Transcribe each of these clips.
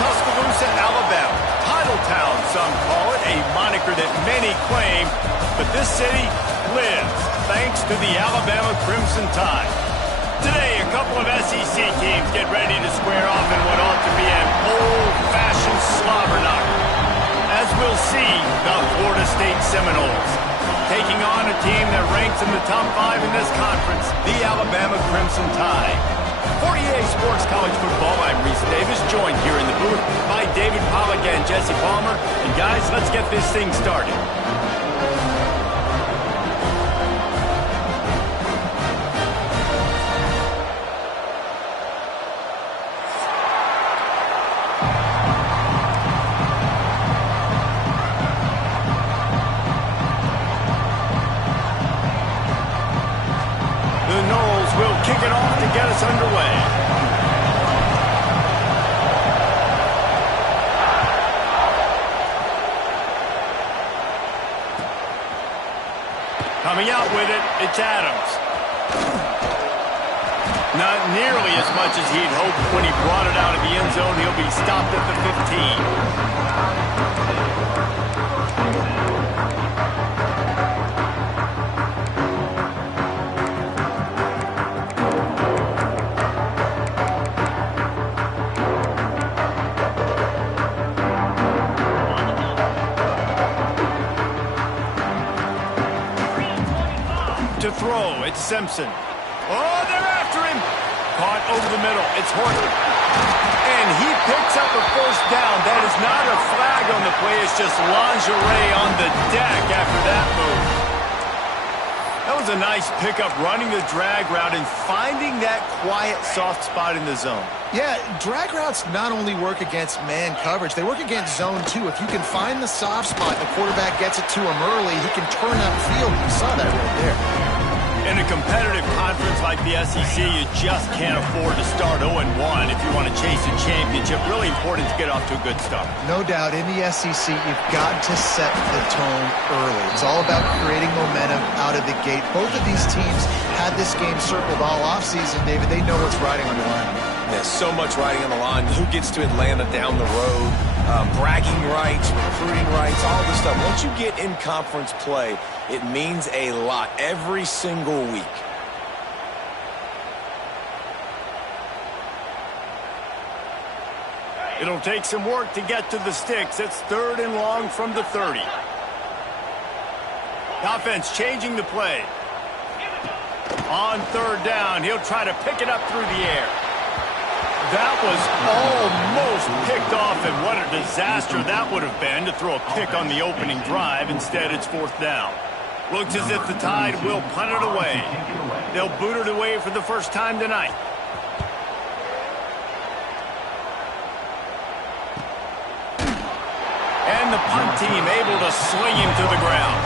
Tuscaloosa, Alabama. Titletown, some call it, a moniker that many claim, but this city lives thanks to the Alabama Crimson Tide. Today, a couple of SEC teams get ready to square off in what ought to be an old-fashioned slobber knocker. As we'll see, the Florida State Seminoles taking on a team that ranks in the top 5 in this conference, the Alabama Crimson Tide. For EA Sports College Football, I'm Reese Davis, joined here in the booth by David Pollack and Jesse Palmer. And guys, let's get this thing started. The Noles will kick it off to get us underway. Coming out with it, it's Adams. Not nearly as much as he'd hoped when he brought it out of the end zone. He'll be stopped at the 15. To throw, it's Simpson. Oh, they're after him. Caught over the middle, it's Horton. And he picks up a first down. That is not a flag on the play, it's just lingerie on the deck after that move. That was a nice pickup, running the drag route and finding that quiet, soft spot in the zone. Yeah, drag routes not only work against man coverage, they work against zone too. If you can find the soft spot and the quarterback gets it to him early, he can turn upfield. You saw that right there. In a competitive conference like the SEC, you just can't afford to start 0-1 if you want to chase a championship. Really important to get off to a good start. No doubt, in the SEC, you've got to set the tone early. It's all about creating momentum out of the gate. Both of these teams had this game circled all offseason, David. They know what's riding on the line. There's so much riding on the line. Who gets to Atlanta down the road? Bragging rights, recruiting rights, all this stuff. Once you get in conference play, it means a lot every single week. It'll take some work to get to the sticks. It's 3rd and long from the 30. The offense changing the play. On 3rd down, he'll try to pick it up through the air. That was almost picked off, and what a disaster that would have been to throw a pick on the opening drive. Instead, it's 4th down. Looks as if the Tide will punt it away. They'll boot it away for the first time tonight. And the punt team able to swing him to the ground.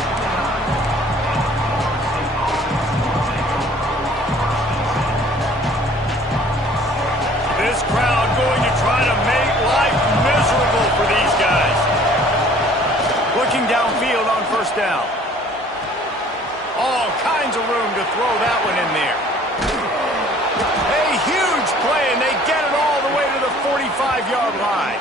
This crowd going to try to make life miserable for these guys. Looking downfield on 1st down. All kinds of room to throw that one in there. A huge play, and they get it all the way to the 45-yard line.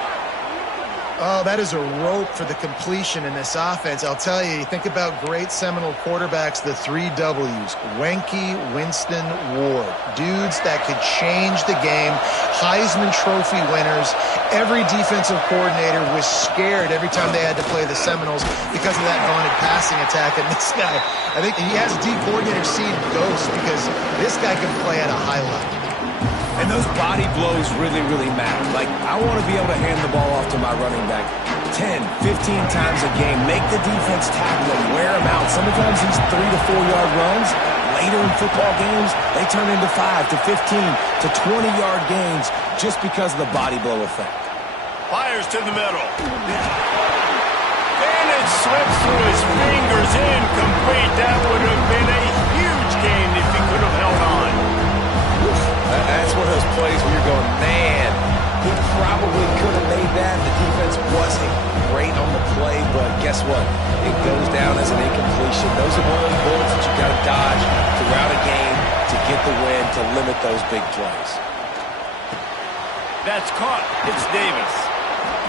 Oh, that is a rope for the completion in this offense. I'll tell you, think about great Seminole quarterbacks, the 3 W's. Wenke, Winston, Ward. Dudes that could change the game. Heisman Trophy winners. Every defensive coordinator was scared every time they had to play the Seminoles because of that vaunted passing attack. And this guy, I think he has D coordinator seeing ghosts because this guy can play at a high level. And those body blows really, really matter. Like, I want to be able to hand the ball off to my running back 10, 15 times a game. Make the defense tackle him, wear him out. Sometimes these 3 to 4 yard runs, later in football games, they turn into 5 to 15 to 20 yard gains just because of the body blow effect. Fires to the middle. And it slips through his fingers, incomplete. That would have been a huge gain if he could have held on. That's one of those plays where you're going, man, he probably could have made that. The defense wasn't great on the play, but guess what? It goes down as an incompletion. Those are one of those bullets that you got to dodge throughout a game to get the win, to limit those big plays. That's caught. It's Davis.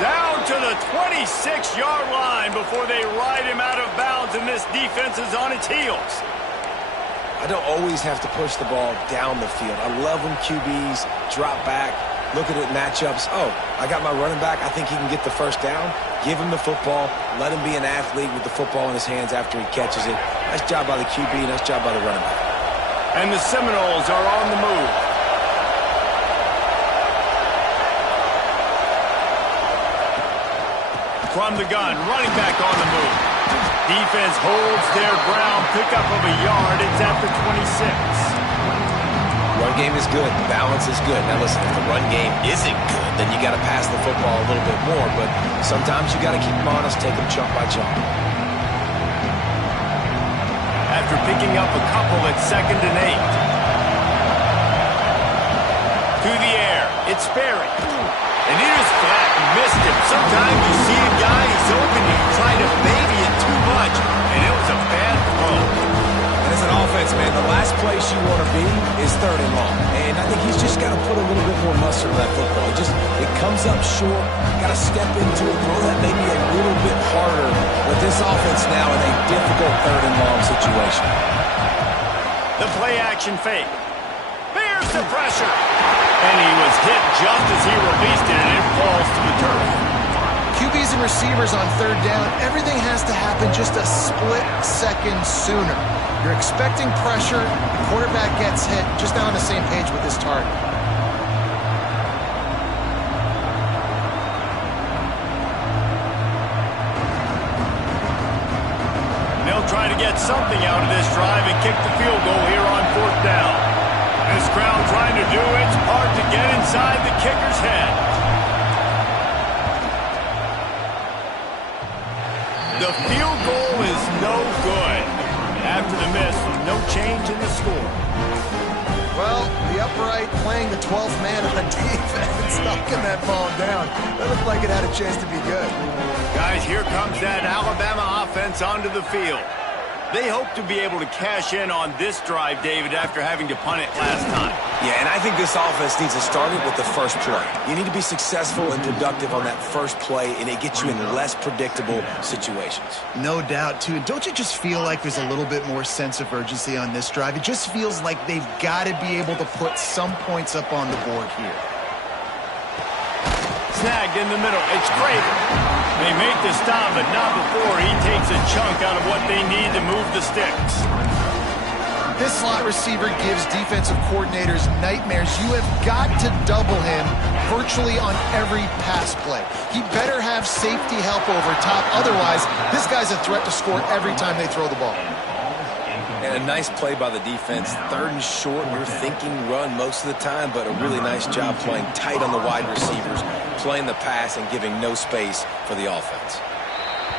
Down to the 26-yard line before they ride him out of bounds, and this defense is on its heels. I don't always have to push the ball down the field. I love when QBs drop back, look at it matchups. Oh, I got my running back. I think he can get the first down. Give him the football. Let him be an athlete with the football in his hands after he catches it. Nice job by the QB. Nice job by the running back. And the Seminoles are on the move. From the gun, running back on the move. Defense holds their ground, pickup of a yard. It's at the 26. Run game is good. The balance is good. Now listen, if the run game isn't good, then you got to pass the football a little bit more. But sometimes you got to keep them honest, take them chunk by chunk. After picking up a couple at 2nd and 8. To the air, it's Sperry. And he just flat missed him. Sometimes you see a guy, he's open, you try to baby it too much, and it was a bad throw. And as an offense, man, the last place you want to be is 3rd and long. And I think he's just got to put a little bit more mustard on that football. It comes up short, got to step into it, throw that maybe a little bit harder with this offense now in a difficult 3rd and long situation. The play action fake. There's the pressure. And he was hit just as he released it, and it falls to the turf. QBs and receivers on 3rd down, everything has to happen just a split second sooner. You're expecting pressure, the quarterback gets hit, just not on the same page with his target. And they'll try to get something out of this drive and kick the field goal here on 4th down. This crowd trying to do its part to get inside the kicker's head. The field goal is no good. After the miss, no change in the score. Well, the upright playing the 12th man on defense, knocking that ball down. That looked like it had a chance to be good. Guys, here comes that Alabama offense onto the field. They hope to be able to cash in on this drive, David, after having to punt it last time. Yeah, and I think this offense needs to start it with the first play. You need to be successful and productive on that first play, and it gets you in less predictable situations. No doubt, too. And don't you just feel like there's a little bit more sense of urgency on this drive? It just feels like they've got to be able to put some points up on the board here. Snagged in the middle. It's Craven. They make the stop, but not before he takes a chunk out of what they need to move the sticks. This slot receiver gives defensive coordinators nightmares. You have got to double him virtually on every pass play. He better have safety help over top. Otherwise, this guy's a threat to score every time they throw the ball. And a nice play by the defense. 3rd and short, you're thinking run most of the time, but a really nice job playing tight on the wide receivers, playing the pass and giving no space for the offense.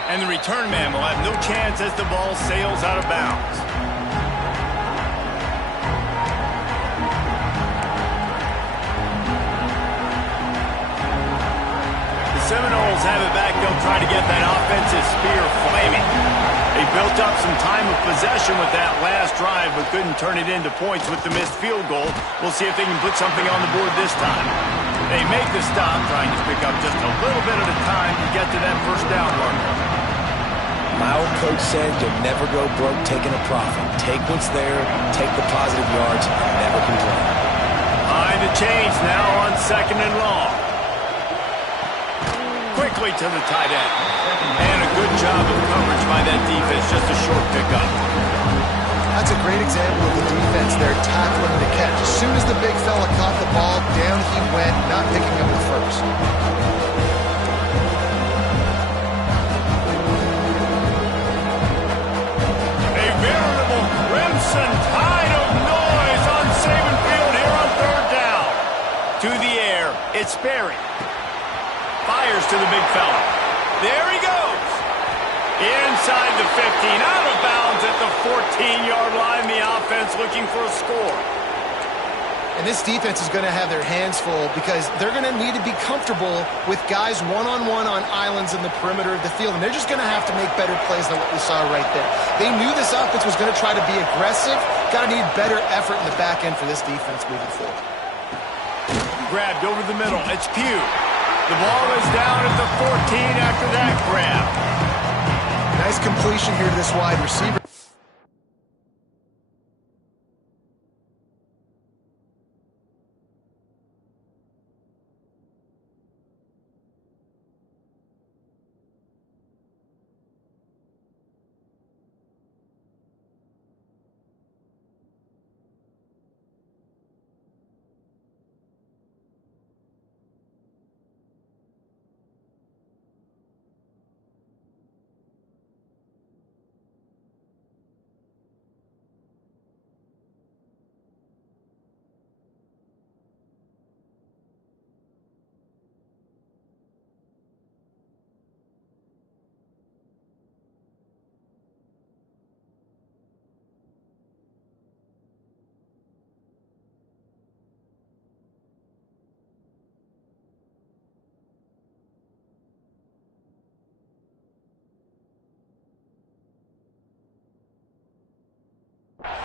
And the return man will have no chance as the ball sails out of bounds. The Seminoles have it back. They'll try to get that offensive spear flaming. They built up some time of possession with that last drive, but couldn't turn it into points with the missed field goal. We'll see if they can put something on the board this time. They make the stop, trying to pick up just a little bit at a time to get to that first down marker. My old coach said you'll never go broke taking a profit. Take what's there, take the positive yards, and never complain. Behind the chains now on 2nd and long. Quickly to the tight end. And a good job of coverage by that defense, just a short pickup. That's a great example of the defense there tackling the catch. As soon as the big fella caught the ball, down he went, not picking up the first. It's Sperry. Fires to the big fella. There he goes. Inside the 15, out of bounds at the 14-yard line. The offense looking for a score. And this defense is going to have their hands full because they're going to need to be comfortable with guys one-on-one on islands in the perimeter of the field. And they're just going to have to make better plays than what we saw right there. They knew this offense was going to try to be aggressive. Got to need better effort in the back end for this defense moving forward. Grabbed over the middle. It's Pugh. The ball is down at the 14 after that grab. Nice completion here to this wide receiver.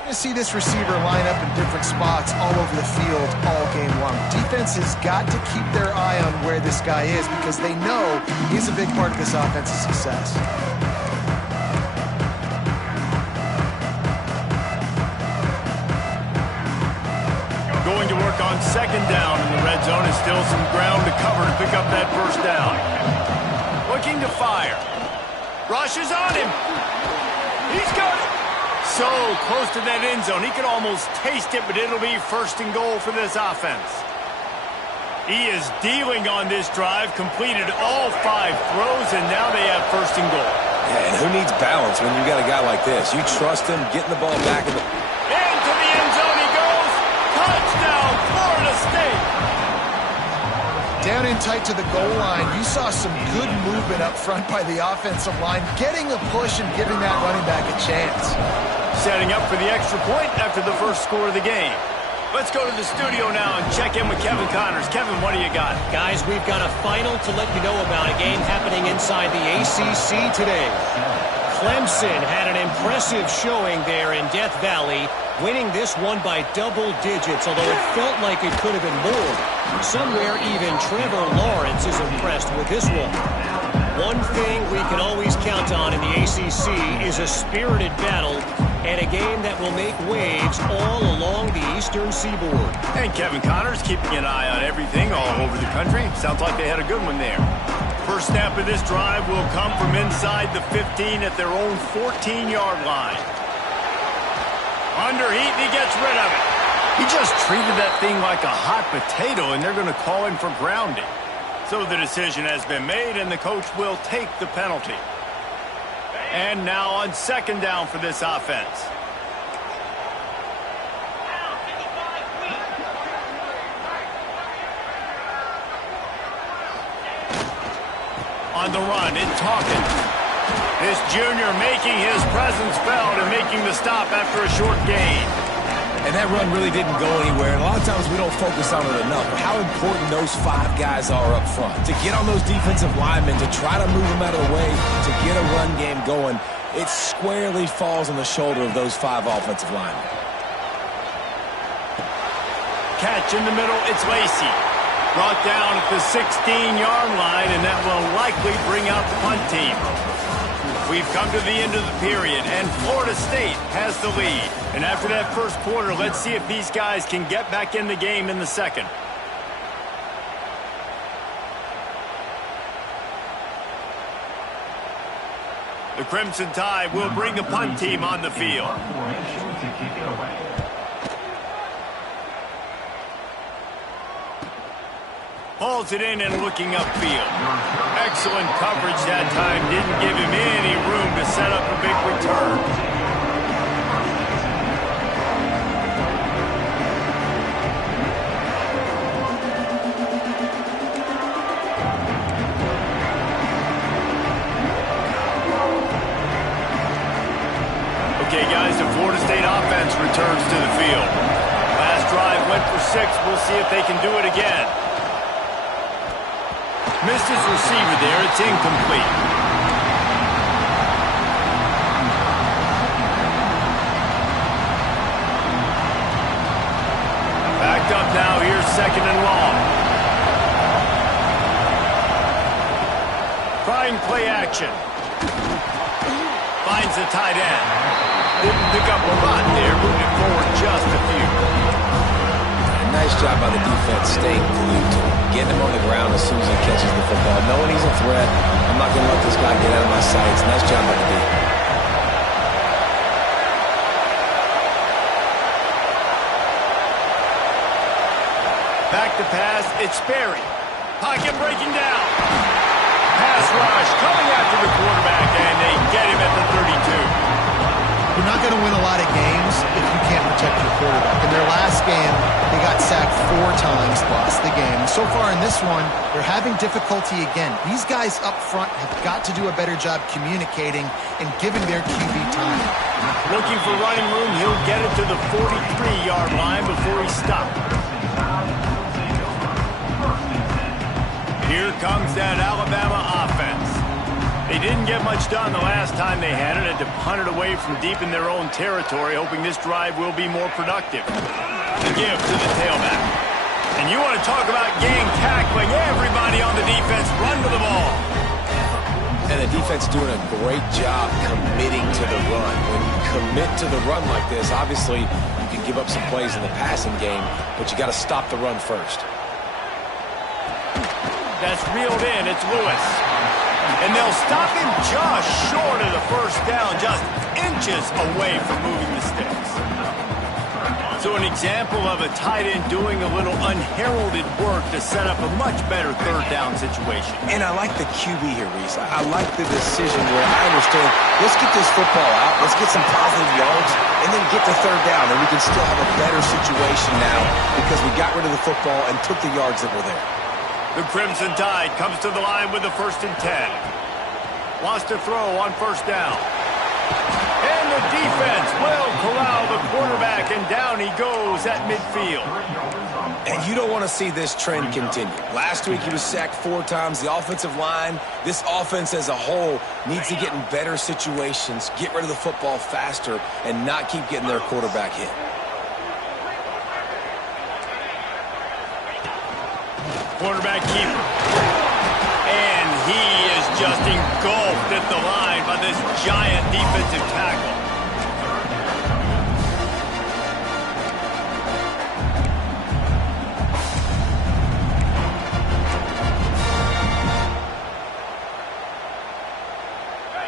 To see this receiver line up in different spots all over the field all game long. Defense has got to keep their eye on where this guy is because they know he's a big part of this offense's success. Going to work on second down in the red zone, and still some ground to cover to pick up that first down. Looking to fire. Rush is on him. He's got it. So close to that end zone. He could almost taste it, but it'll be first and goal for this offense. He is dealing on this drive, completed all 5 throws, and now they have first and goal. Yeah, and who needs balance when you got a guy like this? You trust him, getting the ball back in the... Into the end zone he goes. Touchdown, Florida State. Down in tight to the goal line, you saw some good movement up front by the offensive line, getting a push and giving that running back a chance. Setting up for the extra point after the first score of the game. Let's go to the studio now and check in with Kevin Connors. Kevin, what do you got? Guys, we've got a final to let you know about, a game happening inside the ACC today. Clemson had an impressive showing there in Death Valley, winning this one by double digits, although it felt like it could have been more. Somewhere even Trevor Lawrence is impressed with this one. One thing we can always count on in the ACC is a spirited battle and a game that will make waves all along the eastern seaboard. And Kevin Connors keeping an eye on everything all over the country. Sounds like they had a good one there. First snap of this drive will come from inside the 15 at their own 14-yard line. Under heat, and he gets rid of it. He just treated that thing like a hot potato, and they're going to call him for grounding. So the decision has been made, and the coach will take the penalty. And now on second down for this offense. On the run, it's Hawkins. This junior making his presence felt and making the stop after a short gain. And that run really didn't go anywhere. And a lot of times we don't focus on it enough. But how important those 5 guys are up front. To get on those defensive linemen, to try to move them out of the way, to get a run game going, it squarely falls on the shoulder of those 5 offensive linemen. Catch in the middle, it's Lacey. Brought down at the 16-yard line, and that will likely bring out the punt team. We've come to the end of the period, and Florida State has the lead. And after that first quarter, let's see if these guys can get back in the game in the second. The Crimson Tide will bring the punt team on the field. Hauls it in and looking upfield. Excellent coverage that time. Didn't give him any room to set up a big return. field. Last drive went for 6. We'll see if they can do it again. Missed his receiver there. It's incomplete. Backed up now. Here's 2nd and long. Trying play action. Finds the tight end. Didn't pick up a lot there. Moving forward just a few. Nice job by the defense, staying glued to him, getting him on the ground as soon as he catches the football. Knowing he's a threat, I'm not going to let this guy get out of my sights. Nice job by the defense. Back to pass, it's Sperry. Pocket breaking down. Pass rush coming after the quarterback, and they get him at the 32. You're not going to win a lot of games if you can't protect your quarterback. In their last game, they got sacked 4 times, lost the game. So far in this one, they're having difficulty again. These guys up front have got to do a better job communicating and giving their QB time. Looking for running room, he'll get it to the 43-yard line before he stopped. Here comes that Alabama offense. They didn't get much done the last time they had it. Had to punt it away from deep in their own territory, hoping this drive will be more productive. The give to the tailback. And you want to talk about gang tackling. Everybody on the defense run to the ball. And the defense doing a great job committing to the run. When you commit to the run like this, obviously you can give up some plays in the passing game, but you got to stop the run first. That's reeled in. It's Lewis. And they'll stop him just short of the first down, just inches away from moving the sticks. So an example of a tight end doing a little unheralded work to set up a much better 3rd down situation. And I like the QB here, Reese. I like the decision where I understand, let's get this football out, let's get some positive yards, and then get to 3rd down, and we can still have a better situation now because we got rid of the football and took the yards that were there. The Crimson Tide comes to the line with the 1st and 10. Wants to throw on 1st down. And the defense will corral the quarterback, and down he goes at midfield. And you don't want to see this trend continue. Last week he was sacked 4 times. The offensive line, this offense as a whole, needs to get in better situations, get rid of the football faster, and not keep getting their quarterback hit. Quarterback keeper. And he is just engulfed at the line by this giant defensive tackle.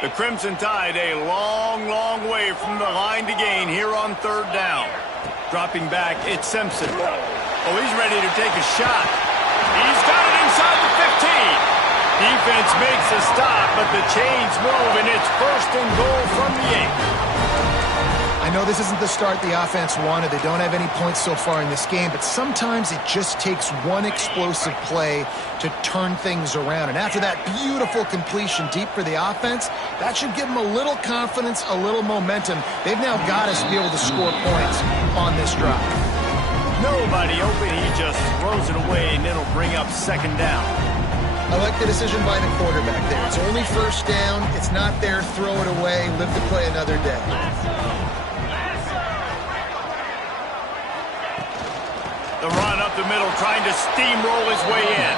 The Crimson Tide a long, long way from the line to gain here on 3rd down. Dropping back, it's Simpson. Oh, he's ready to take a shot. He's got it inside the 15. Defense makes a stop, but the chains move, and it's 1st and goal from the 8. I know this isn't the start the offense wanted. They don't have any points so far in this game, but sometimes it just takes one explosive play to turn things around. And after that beautiful completion deep for the offense, that should give them a little confidence, a little momentum. They've now got us to be able to score points on this drive. Nobody open, he just throws it away, and it'll bring up 2nd down. I like the decision by the quarterback there. It's only 1st down. It's not there. Throw it away. Live to play another day. The run up the middle, trying to steamroll his way in.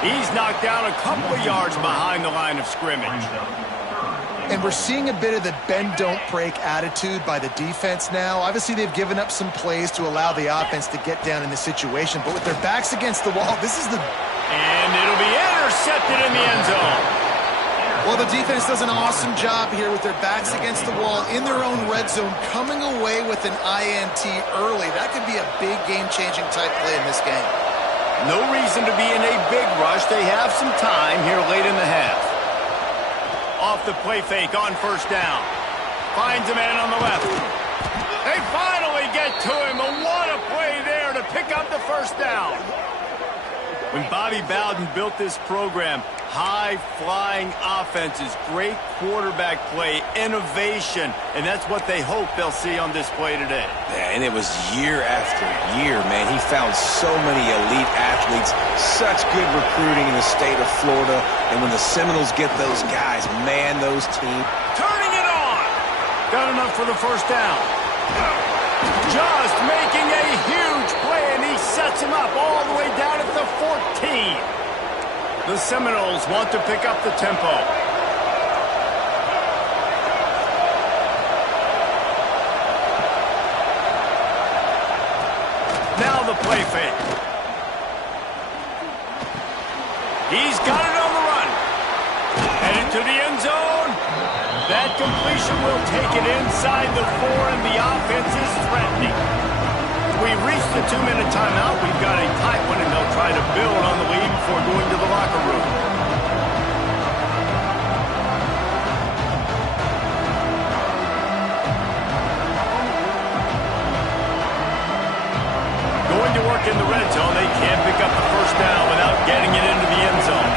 He's knocked down a couple of yards behind the line of scrimmage. And we're seeing a bit of the bend-don't-break attitude by the defense now. Obviously, they've given up some plays to allow the offense to get down in the situation. But with their backs against the wall, this is the... And it'll be intercepted in the end zone. Well, the defense does an awesome job here with their backs against the wall in their own red zone, coming away with an INT early. That could be a big game-changing type play in this game. No reason to be in a big rush. They have some time here late in the half. Off the play fake on 1st down. Finds a man on the left. They finally get to him. And what a play there to pick up the 1st down. When Bobby Bowden built this program, High-flying offenses, great quarterback play, innovation, and that's what they hope they'll see on display today. Yeah, and it was year after year, man. He found so many elite athletes, such good recruiting in the state of Florida, and when the Seminoles get those guys, man, those teams. Turning it on! Got enough for the first down. Just making a huge play, and he sets him up all the way down at the 14. The Seminoles want to pick up the tempo. Now the play fake. He's got it on the run. Headed to the end zone. That completion will take it inside the 4, and the offense is threatening. We've reached the 2-minute timeout. We've got a tight one, and they'll try to build on the lead before going to the locker room. Going to work in the red zone. They can't pick up the first down without getting it into the end zone.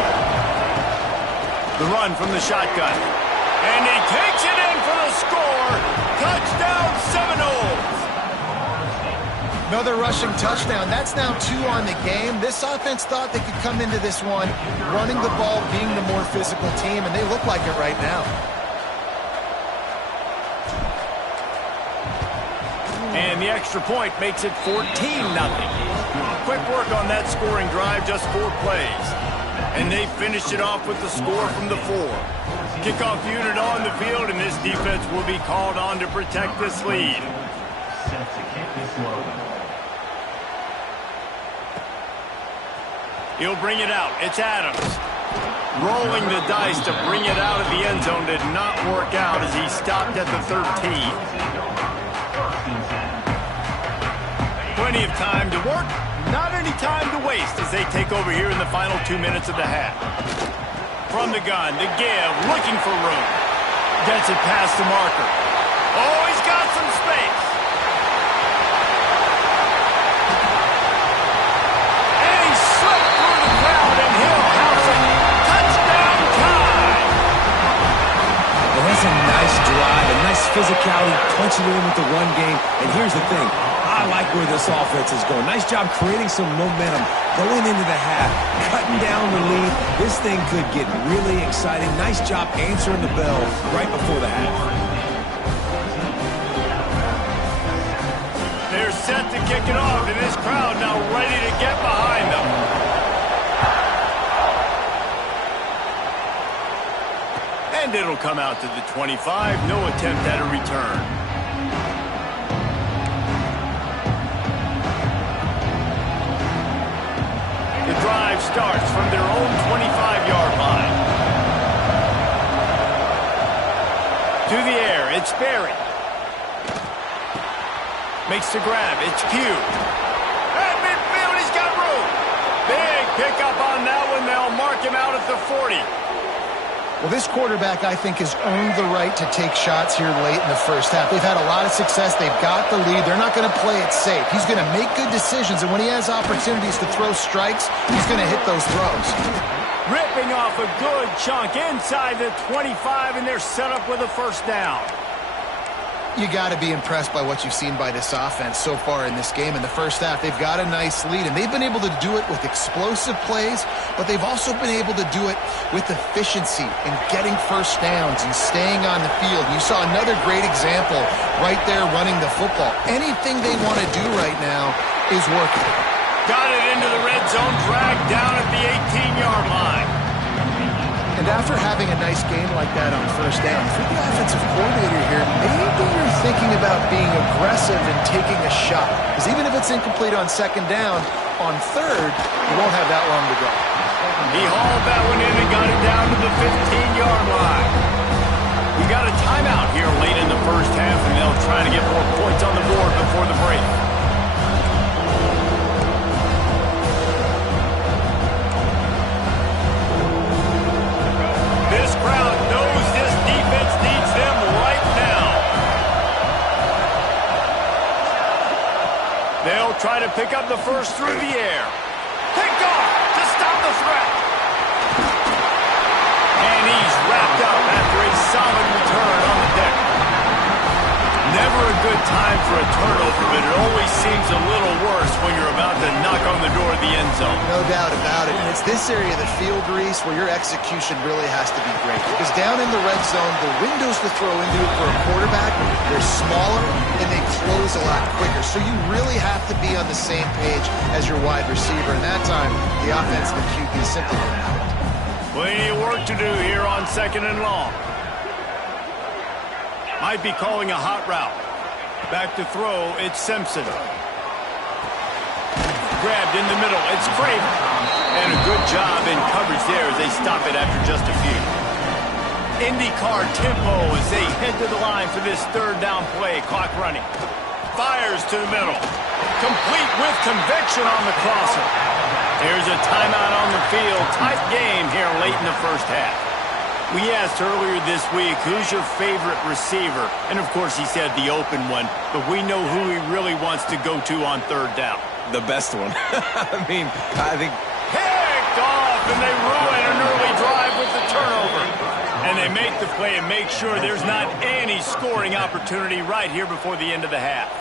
The run from the shotgun. And he takes it in for the score. Touchdown, Seminoles. Another rushing touchdown. That's now 2 on the game. This offense thought they could come into this one running the ball, being the more physical team, and they look like it right now. And the extra point makes it 14-0. Quick work on that scoring drive, just 4 plays. And they finish it off with the score from the 4. Kickoff unit on the field, and this defense will be called on to protect this lead. He'll bring it out. It's Adams. Rolling the dice to bring it out of the end zone did not work out as he stopped at the 13. Plenty of time to work, not any time to waste as they take over here in the final 2 minutes of the half. From the gun, the give, looking for room. Gets it past the marker. Oh, he's got some space. And he slipped through the crowd, and he'll house it. Touchdown time! Well, that's a nice drive, a nice physicality, punching it in with the run game. And here's the thing. I like where this offense is going. Nice job creating some momentum going into the half, cutting down the lead. This thing could get really exciting. Nice job answering the bell right before the half. They're set to kick it off, and this crowd now ready to get behind them. And it'll come out to the 25. No attempt at a return. The drive starts from their own 25-yard line. To the air, it's Berry. Makes the grab, it's Q. At midfield, he's got room. Big pickup on that one. They'll mark him out at the 40. Well, this quarterback, I think, has earned the right to take shots here late in the first half. They've had a lot of success. They've got the lead. They're not going to play it safe. He's going to make good decisions, and when he has opportunities to throw strikes, he's going to hit those throws. Ripping off a good chunk inside the 25, and they're set up with a first down. You got to be impressed by what you've seen by this offense so far in this game. In the first half, they've got a nice lead, and they've been able to do it with explosive plays, but they've also been able to do it with efficiency and getting first downs and staying on the field. You saw another great example right there running the football. Anything they want to do right now is working. Got it into the red zone, dragged down at the 18-yard line. And after having a nice game like that on first down, if you're the offensive coordinator here, maybe you're thinking about being aggressive and taking a shot. Because even if it's incomplete on second down, on third, you won't have that long to go. He hauled that one in and got it down to the 15-yard line. We got a timeout here late in the first half, and they'll try to get more points on the board before the break. This crowd knows this defense needs them right now. They'll try to pick up the first through the air. Picked off to stop the threat. he's wrapped up after a solid return on the deck. Never a good time for a turnover, but it always seems a little worse when you're about to knock on the door of the end zone. No doubt about it. And it's this area of the field, Reese, where your execution really has to be great. Because down in the red zone, the windows to throw into it for a quarterback, they're smaller and they close a lot quicker. So you really have to be on the same page as your wide receiver. And that time, the offense and the QB simply couldn't help. Plenty of work to do here on 2nd and long. Might be calling a hot route. Back to throw, it's Simpson. Grabbed in the middle, it's Craven. And a good job in coverage there as they stop it after just a few. IndyCar tempo as they head to the line for this 3rd down play. Clock running. Fires to the middle. Complete with conviction on the crosser. There's a timeout on the field. Tight game here late in the first half. We asked earlier this week, who's your favorite receiver? And, of course, he said the open one, but we know who he really wants to go to on 3rd down. The best one. I think... Picked off, and they ruin an early drive with the turnover. And they make the play and make sure there's not any scoring opportunity right here before the end of the half.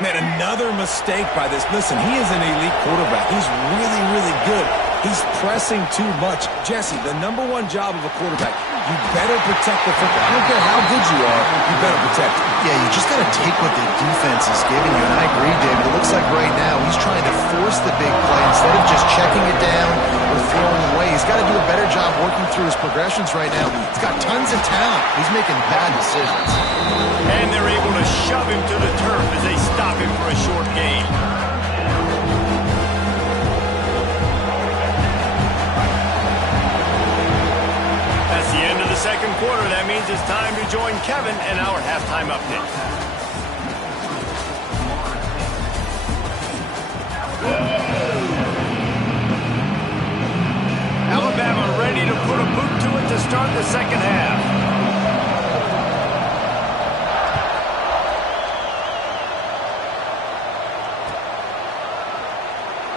Man, another mistake by this. Listen, he is an elite quarterback. He's really, really good. He's pressing too much. Jesse, the #1 job of a quarterback, you better protect the football. I don't care how good you are, you better protect it. Yeah, you just got to take what the defense is giving you. And I agree, David. It looks like right now he's trying to force the big play instead of just checking it down or throwing away. He's got to do a better job working through his progressions right now. He's got tons of talent. He's making bad decisions. And they're able to shove him to the turf as they stop him for a short gain. That's the end of the 2nd quarter. That means it's time to join Kevin and our halftime update. Alabama ready to put a boot to it to start the 2nd half.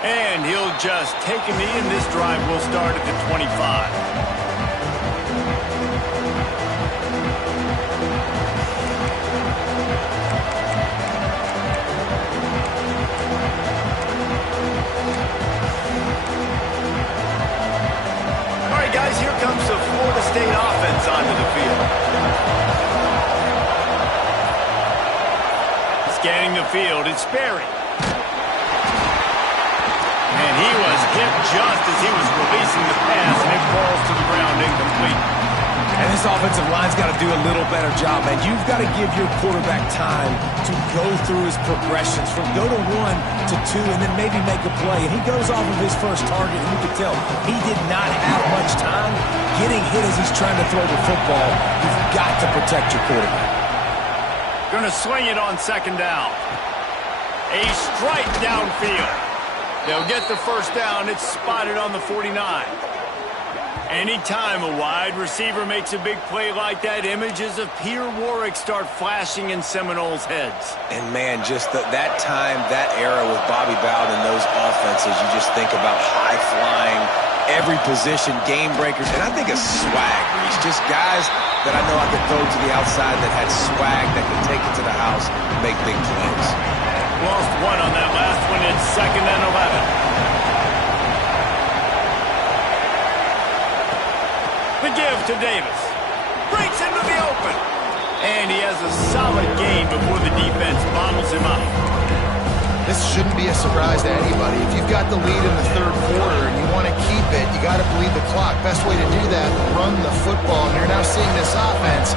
And he'll just take a knee, and this drive will start at the 25. Here comes the Florida State offense onto the field. Scanning the field, it's Sperry. And he was hit just as he was releasing the pass, and it falls to the ground incomplete. And this offensive line's got to do a little better job, man. You've got to give your quarterback time to go through his progressions from go to 1 to 2 and then maybe make a play. And he goes off of his first target, and you can tell he did not have much time getting hit as he's trying to throw the football. You've got to protect your quarterback. Going to swing it on 2nd down. A strike downfield. They'll get the 1st down. It's spotted on the 49. Anytime a wide receiver makes a big play like that, images of Peter Warrick start flashing in Seminoles' heads. And, man, just that time, that era with Bobby Bowden and those offenses, you just think about high-flying, every position, game breakers, and I think of swag, Reese. Just guys that I know I could throw to the outside that had swag that could take it to the house and make big plays. Lost one on that last one. It's 2nd and 11. The give to Davis. Breaks into the open. And he has a solid gain before the defense bottles him up. This shouldn't be a surprise to anybody. If you've got the lead in the 3rd quarter and you want to keep it, you got to bleed the clock. Best way to do that, run the football. And you're now seeing this offense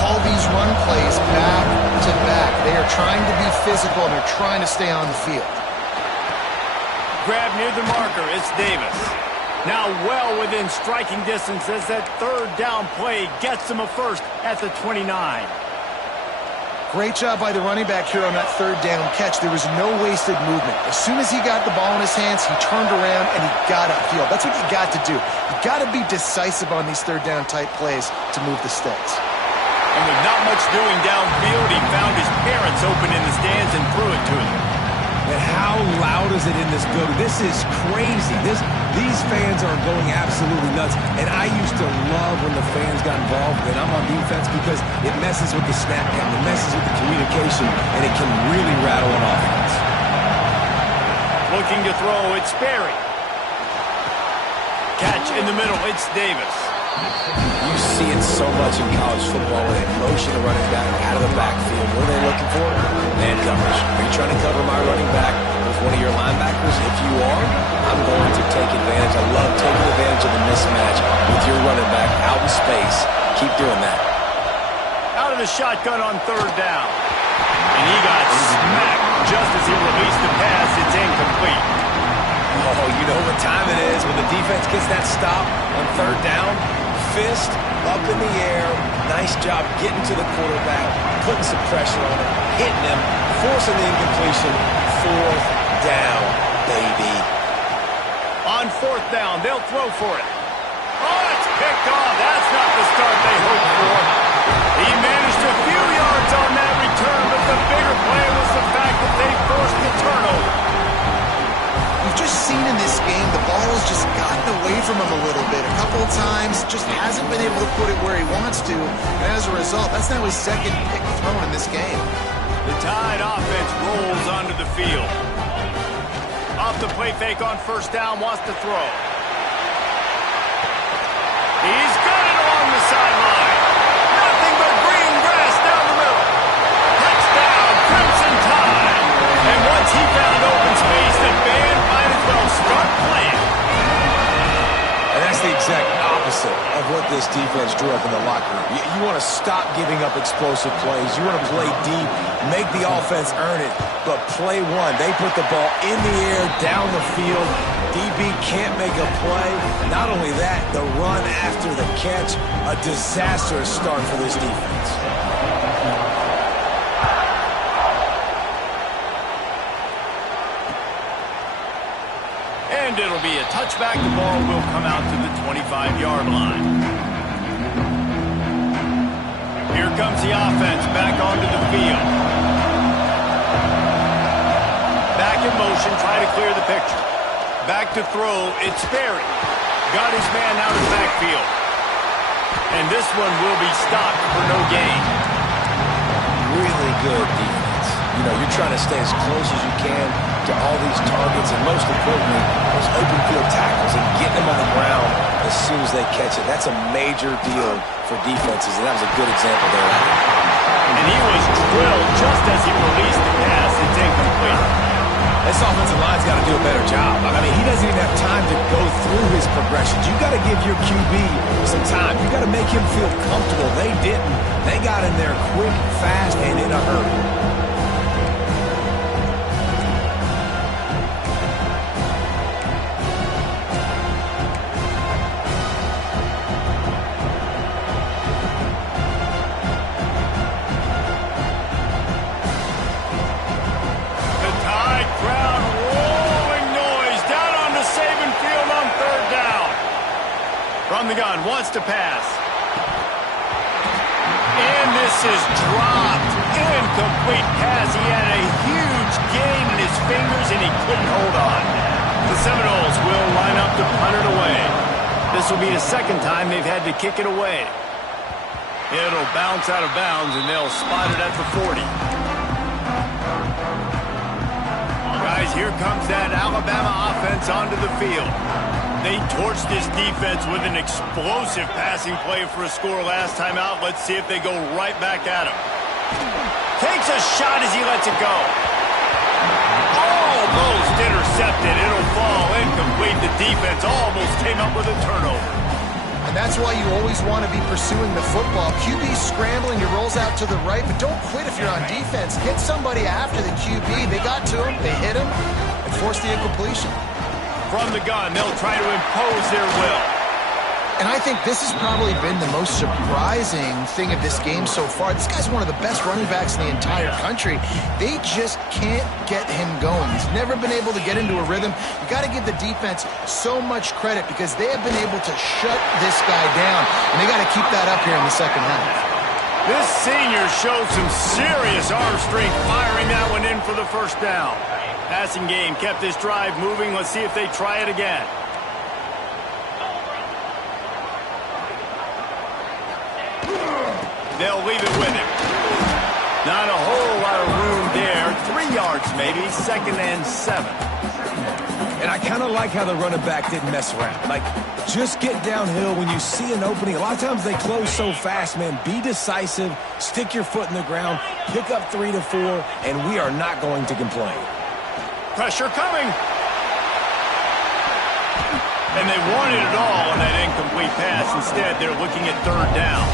call these run plays back to back. They are trying to be physical, and they're trying to stay on the field. Grab near the marker. It's Davis. Now well within striking distance as that 3rd down play gets him a 1st at the 29. Great job by the running back here on that 3rd down catch. There was no wasted movement. As soon as he got the ball in his hands, he turned around and he got upfield. That's what you got to do. You got to be decisive on these 3rd down type plays to move the sticks. And with not much doing downfield, he found his parents open in the stands and threw it to them. And how loud is it in this building? This is crazy. These fans are going absolutely nuts. And I used to love when the fans got involved when I'm on defense because it messes with the snap count, it messes with the communication, and it can really rattle an offense. Looking to throw, it's Sperry. Catch in the middle, it's Davis. You see it so much in college football when they motion a running back out of the backfield. What are they looking for? Man coverage. Are you trying to cover my running back with one of your linebackers? If you are, I'm going to take advantage. I love taking advantage of the mismatch with your running back out in space. Keep doing that. Out of the shotgun on third down. And he got smacked just as he released the pass. It's incomplete. Oh, you know what time it is when the defense gets that stop on third down. Fist up in the air. Nice job getting to the quarterback, putting some pressure on him, hitting him, forcing the incompletion. Fourth down, baby. On fourth down, they'll throw for it. Oh, it's picked off. That's not the start they hoped for. He managed a few yards on that return, but the bigger play was the fact that they forced the turnover. We've just seen in this game the ball's just gotten away from him a little bit. A couple of times, just hasn't been able to put it where he wants to. And as a result, that's now his second pick thrown in this game. The Tide offense rolls onto the field. Off the play fake on first down, wants to throw. He's got it along the sideline. Nothing but green grass down the middle. Touchdown, Crimson Tide. And once he found open space, the band might as well start playing. And that's the exact opposite of what this defense drew up in the locker room. You want to stop giving up explosive plays. You want to play deep, make the offense earn it, but play one. They put the ball in the air, down the field. DB can't make a play. Not only that, the run after the catch, a disastrous start for this defense. And it'll be a touchback. The ball will come out to the 25-yard line. Here comes the offense back onto the field. Back in motion, try to clear the picture. Back to throw, it's Sperry. Got his man out of the backfield. And this one will be stopped for no gain. Really good defense. You know, you're trying to stay as close as you can to all these targets, and most importantly, those open field tackles and getting them on the ground as soon as they catch it. That's a major deal for defenses, and that was a good example there. And he was drilled just as he released the pass. It's incomplete. This offensive line's got to do a better job. I mean, he doesn't even have time to go through his progressions. You got to give your QB some time. You got to make him feel comfortable. They didn't. They got in there quick, fast, and in a hurry. From the gun, wants to pass. And this is dropped. Incomplete pass. He had a huge gain in his fingers and he couldn't hold on. The Seminoles will line up to punt it away. This will be the second time they've had to kick it away. It'll bounce out of bounds and they'll spot it at the 40. Guys, here comes that Alabama offense onto the field. They torched this defense with an explosive passing play for a score last time out. Let's see if they go right back at him. Takes a shot as he lets it go. Almost intercepted. It'll fall incomplete. The defense almost came up with a turnover. And that's why you always want to be pursuing the football. QB scrambling, he rolls out to the right, but don't quit if you're on defense. Get somebody after the QB. They got to him, they hit him, and forced the incompletion. From the gun, they'll try to impose their will. And I think this has probably been the most surprising thing of this game so far. This guy's one of the best running backs in the entire country. They just can't get him going. He's never been able to get into a rhythm. You got to give the defense so much credit because they have been able to shut this guy down. And they got to keep that up here in the second half. This senior showed some serious arm strength firing that one in for the first down. Passing game kept this drive moving. Let's see if they try it again. They'll leave it with him. Not a whole lot of room there. 3 yards maybe, 2nd and 7. And I kind of like how the running back didn't mess around. Like, just get downhill when you see an opening. A lot of times they close so fast, man. Be decisive, stick your foot in the ground, pick up 3 to 4, and we are not going to complain. Pressure coming. And they wanted it all on that incomplete pass. Instead, they're looking at 3rd down.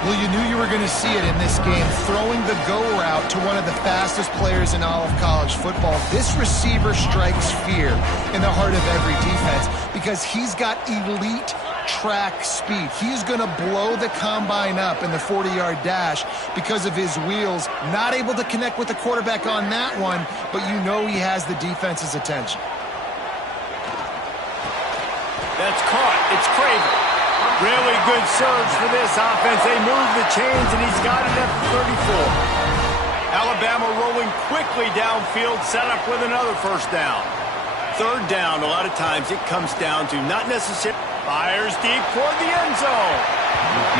Well, you knew you were going to see it in this game, throwing the go route to one of the fastest players in all of college football. This receiver strikes fear in the heart of every defense because he's got elite track speed. He's going to blow the combine up in the 40-yard dash because of his wheels. Not able to connect with the quarterback on that one, but you know he has the defense's attention. That's caught. It's Craven. Really good surge for this offense. They move the chains, and he's got it at the 34. Alabama rolling quickly downfield, set up with another first down. 3rd down, a lot of times it comes down to not necessarily. Fires deep toward the end zone.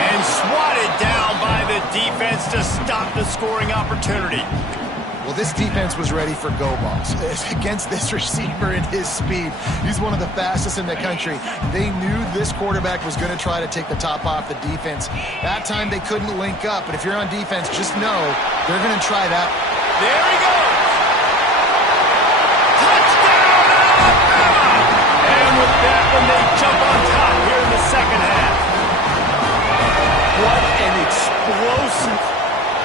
And swatted down by the defense to stop the scoring opportunity. Well, this defense was ready for go balls against this receiver and his speed. He's one of the fastest in the country. They knew this quarterback was going to try to take the top off the defense. That time they couldn't link up, but if you're on defense, just know they're going to try that. There he goes. Touchdown, Alabama! And with that one, they jump on top here in the 2nd half. What an explosive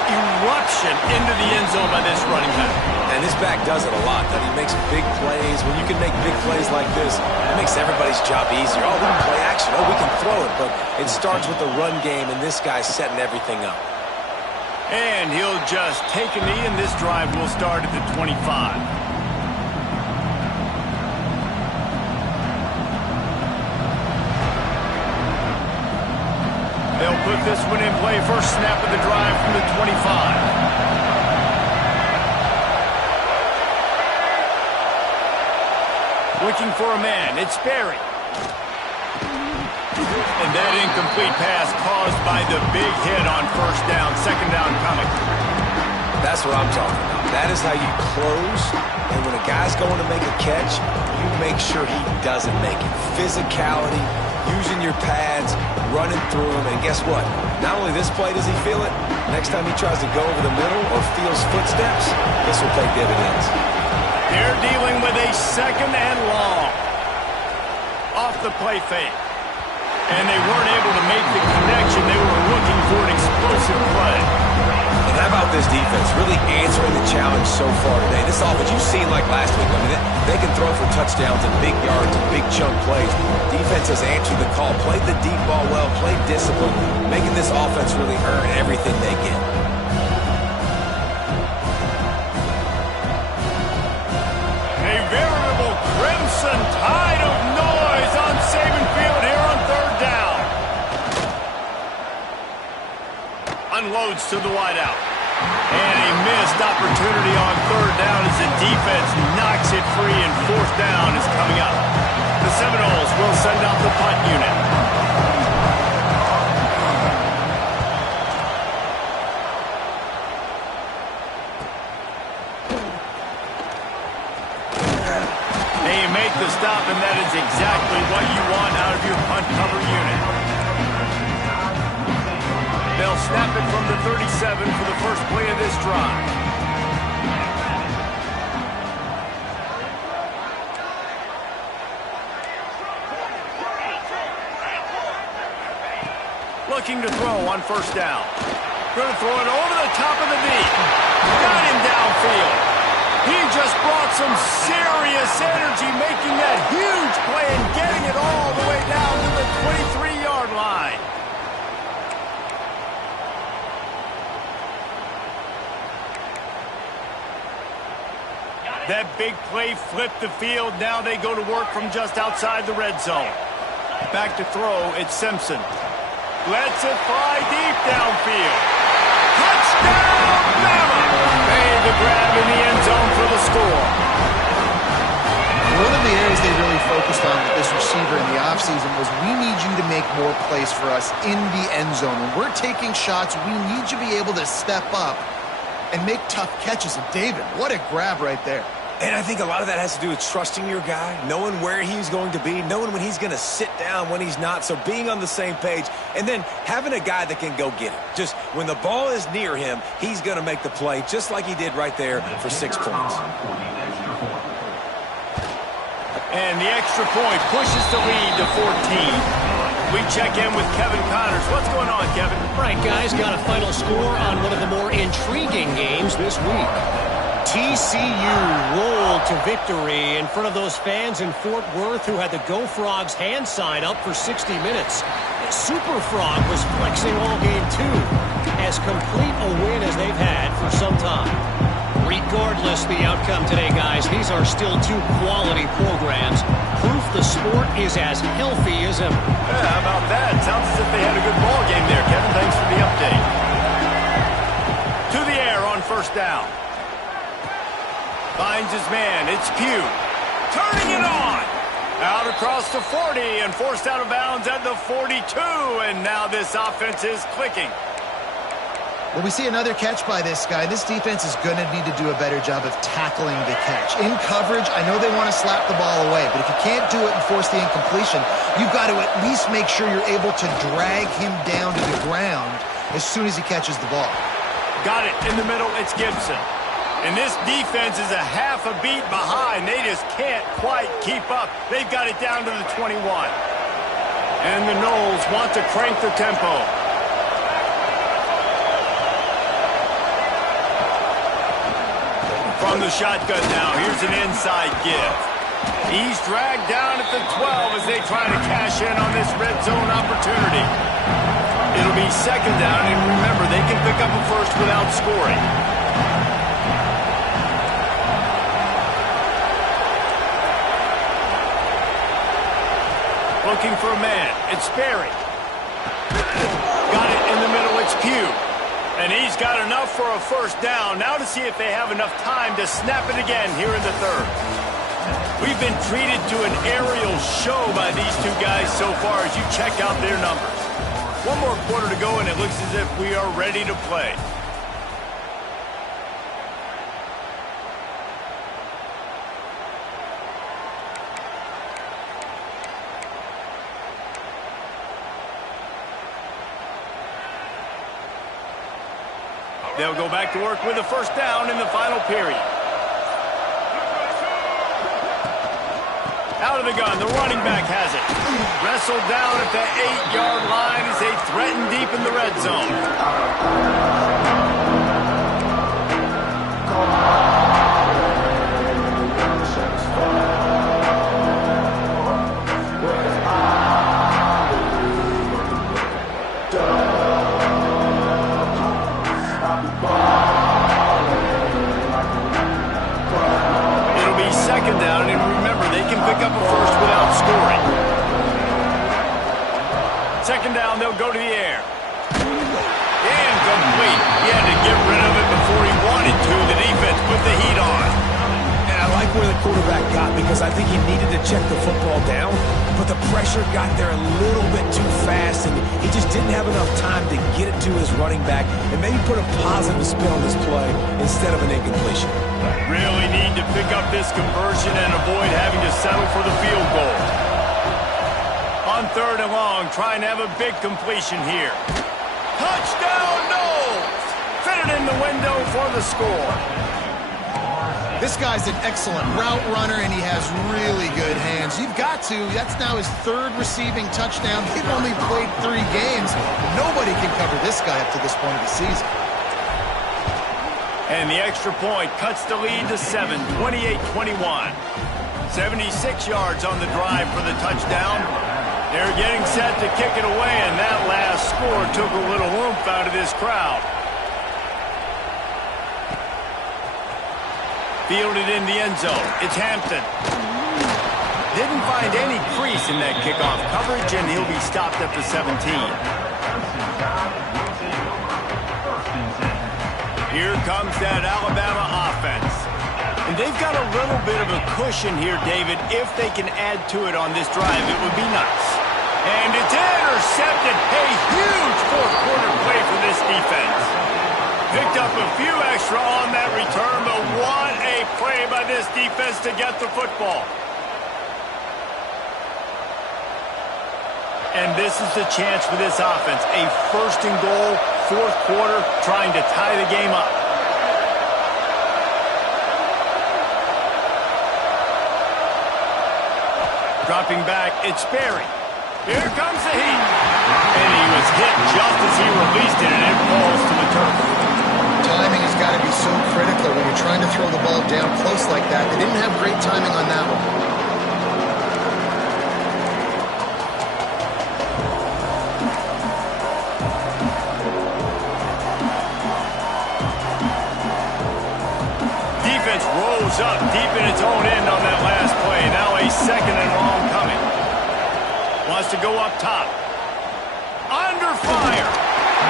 eruption into the end zone by this running back. And this back does it a lot. He makes big plays. When you can make big plays like this, it makes everybody's job easier. Oh, we can play action. Oh, we can throw it. But it starts with the run game, and this guy's setting everything up. And he'll just take a knee, and this drive will start at the 25. They'll put this one in play. First snap of the drive from the 25. Looking for a man. It's Berry. And that incomplete pass caused by the big hit on first down. 2nd down coming. That's what I'm talking about. That is how you close. And when a guy's going to make a catch, you make sure he doesn't make it. Physicality, using your pads, running through them, and guess what? Not only this play does he feel it, next time he tries to go over the middle or feels footsteps, this will pay dividends. They're dealing with a 2nd and long. Off the play fake. And they weren't able to make the connection. They were looking for an explosive play. And how about this defense really answering the challenge so far today? This offense, you've seen like last week. I mean, they can throw for touchdowns and big yards and big chunk plays. Defense has answered the call, played the deep ball well, played discipline, making this offense really earn everything they get. A veritable crimson tide of noise on Saban Field here on 3rd down. Unloads to the wideout. And a missed opportunity on 3rd down as the defense knocks it free, and 4th down is coming up. The Seminoles will send out the punt unit. They make the stop, and that is exactly what you want out of your punt cover unit. They'll snap it from the 37 for the first play of this drive. Looking to throw on first down. Going to throw it over the top of the knee. Got him downfield. He just brought some serious energy, making that huge play and getting it all the way down to the 23-yard line. That big play flipped the field. Now they go to work from just outside the red zone. Back to throw, it's Simpson. Lets it fly deep downfield. receiver in the offseason was, we need you to make more plays for us in the end zone. When we're taking shots, we need you to be able to step up and make tough catches. And David, what a grab right there. And I think a lot of that has to do with trusting your guy, knowing where he's going to be, knowing when he's going to sit down, when he's not, so being on the same page, and then having a guy that can go get it. Just when the ball is near him, he's going to make the play, just like he did right there for 6 points. And the extra point pushes the lead to 14. We check in with Kevin Connors. What's going on, Kevin? Right, guys, got a final score on one of the more intriguing games this week. TCU rolled to victory in front of those fans in Fort Worth who had the Go Frogs hand sign up for 60 minutes. Super Frog was flexing all game too. As complete a win as they've had for some time. Regardless the outcome today, guys, these are still 2 quality programs. Proof the sport is as healthy as ever. Yeah, how about that? Sounds as if they had a good ball game there, Kevin. Thanks for the update. To the air on first down. Finds his man. It's Pugh. Turning it on. Out across the 40 and forced out of bounds at the 42. And now this offense is clicking. Well, we see another catch by this guy. This defense is going to need to do a better job of tackling the catch. In coverage, I know they want to slap the ball away, but if you can't do it and force the incompletion, you've got to at least make sure you're able to drag him down to the ground as soon as he catches the ball. Got it in the middle. It's Gibson. And this defense is a half a beat behind. They just can't quite keep up. They've got it down to the 21. And the Noles want to crank the tempo. From the shotgun now, here's an inside give. He's dragged down at the 12 as they try to cash in on this red zone opportunity. It'll be second down, and remember, they can pick up a first without scoring. Looking for a man. It's Sperry. Got it in the middle. It's Pugh. And he's got enough for a first down. Now to see if they have enough time to snap it again here in the third. We've been treated to an aerial show by these 2 guys so far as you check out their numbers. 1 more quarter to go, and it looks as if we are ready to play. They'll go back to work with a first down in the final period. Out of the gun, the running back has it. Wrestled down at the 8-yard line as they threaten deep in the red zone. Down, and remember, they can pick up a first without scoring. Second down, they'll go to the air. Incomplete. He had to get rid of it before he wanted to. The defense put the heat on. And I like where the quarterback got, because I think he needed to check the football down, but the pressure got there a little bit too fast, and he just didn't have enough time to get it to his running back and maybe put a positive spin on this play instead of an incompletion. Really need to pick up this conversion and avoid having to settle for the field goal. On 3rd and long, trying to have a big completion here. Touchdown, Noles! Fit it in the window for the score. This guy's an excellent route runner, and he has really good hands. You've got to. That's now his 3rd receiving touchdown. They've only played 3 games. Nobody can cover this guy up to this point of the season. And the extra point cuts the lead to 7, 28-21. 76 yards on the drive for the touchdown. They're getting set to kick it away, and that last score took a little oomph out of this crowd. Fielded in the end zone. It's Hampton. Didn't find any crease in that kickoff coverage, and he'll be stopped at the 17. Here comes that Alabama offense. And they've got a little bit of a cushion here, David. If they can add to it on this drive, it would be nice. And it's intercepted. A huge fourth-quarter play for this defense. Picked up a few extra on that return, but what a play by this defense to get the football. And this is the chance for this offense. A first and goal, fourth quarter, trying to tie the game up. Dropping back, it's Sperry. Here comes the heat. And he was hit just as he released it, and it falls to the turf. Timing has got to be so critical when you're trying to throw the ball down close like that. They didn't have great timing on that one. Defense rose up deep in its own end on that last play. Now a second and long coming. Wants to go up top. Under fire.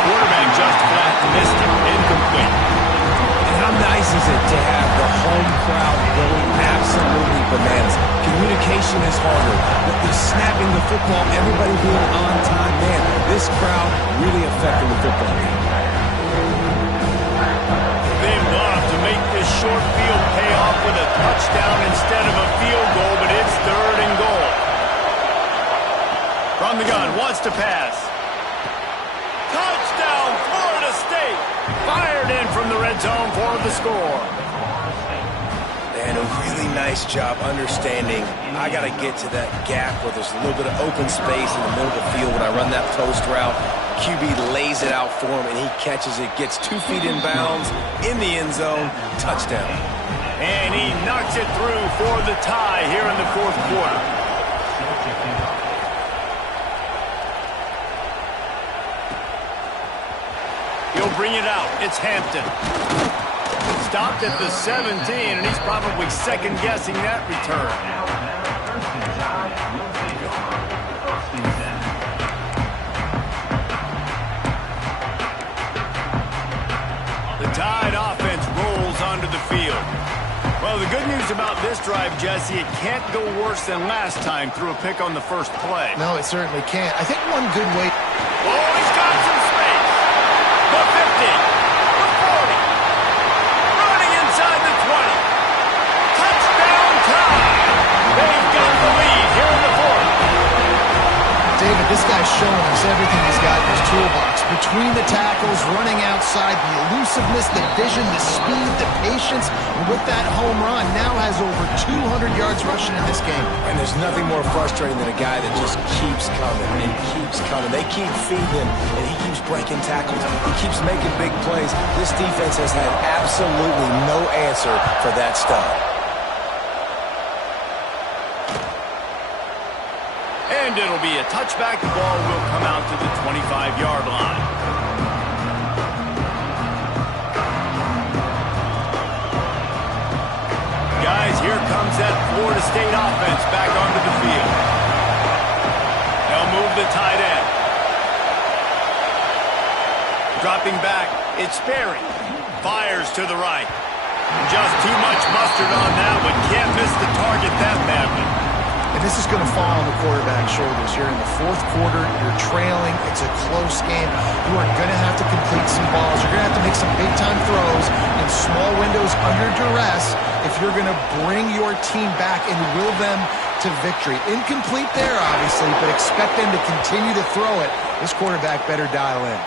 Quarterback just flat missed it. Incomplete. And how nice is it to have the home crowd going absolutely bananas? Communication is harder. The snapping the football, everybody being on time. Man, this crowd really affecting the football game. They love to make this short field pay off with a touchdown instead of a field goal, but it's third and goal. From the gun, wants to pass. Touchdown, Florida State. Fired in from the red zone for the score. And a really nice job understanding I got to get to that gap where there's a little bit of open space in the middle of the field when I run that post route. QB lays it out for him, and he catches it, gets 2 feet in bounds, in the end zone, touchdown. And he knocks it through for the tie here in the fourth quarter. He'll bring it out. It's Hampton. Stopped at the 17, and he's probably second-guessing that return. The Tide offense rolls onto the field. Well, the good news about this drive, Jesse, it can't go worse than last time through a pick on the first play. No, it certainly can't. I think one good way... Oh, he's got some space. The 50. The 40. Running inside the 20. Touchdown Tide. They've got the lead here in the fourth. David, this guy's showing us everything he's got in his toolbox. Between the tackles, running outside, the elusiveness, the vision, the speed, the patience. And with that home run, now has over 200 yards rushing in this game. And there's nothing more frustrating than a guy that just keeps coming and keeps coming. They keep feeding him, and he keeps breaking tackles. He keeps making big plays. This defense has had absolutely no answer for that stuff. And it'll be a touchback. The ball will come out to the 25-yard line. Guys, here comes that Florida State offense back onto the field. They'll move the tight end. Dropping back, it's Sperry. Fires to the right. Just too much mustard on that one. Can't miss the target that badly. And this is going to fall on the quarterback's shoulders. You're in the fourth quarter. You're trailing. It's a close game. You are going to have to complete some balls. You're going to have to make some big-time throws in small windows under duress if you're going to bring your team back and will them to victory. Incomplete there, obviously, but expect them to continue to throw it. This quarterback better dial in.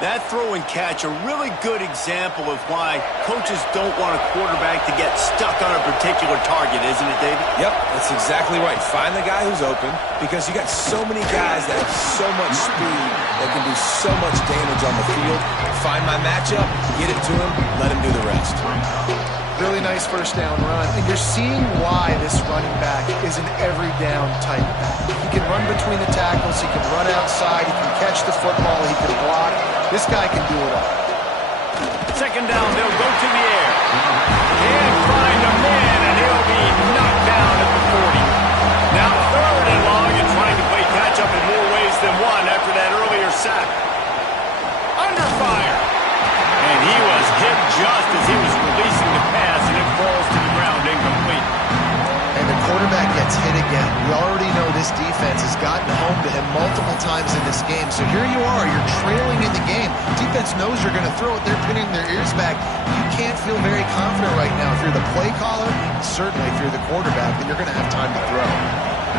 That throw and catch, a really good example of why coaches don't want a quarterback to get stuck on a particular target, isn't it, David? Yep, that's exactly right. Find the guy who's open because you got so many guys that have so much speed that can do so much damage on the field. Find my matchup, get it to him, let him do the rest. Really nice first down run. And you're seeing why this running back is an every down type back. He can run between the tackles. He can run outside. He can catch the football. He can block. This guy can do it all. Second down, they'll go to the air. Can't find a man, and he'll be knocked down at the 40. Now third and long and trying to play catch-up in more ways than one after that earlier sack. Under fire. And he was hit just as he was releasing the pass, and it falls to the ground gotten home to him multiple times in this game. So here you are, you're trailing in the game. Defense knows you're going to throw it. They're pinning their ears back. You can't feel very confident right now if you're the play caller, certainly if you're the quarterback, that you're going to have time to throw.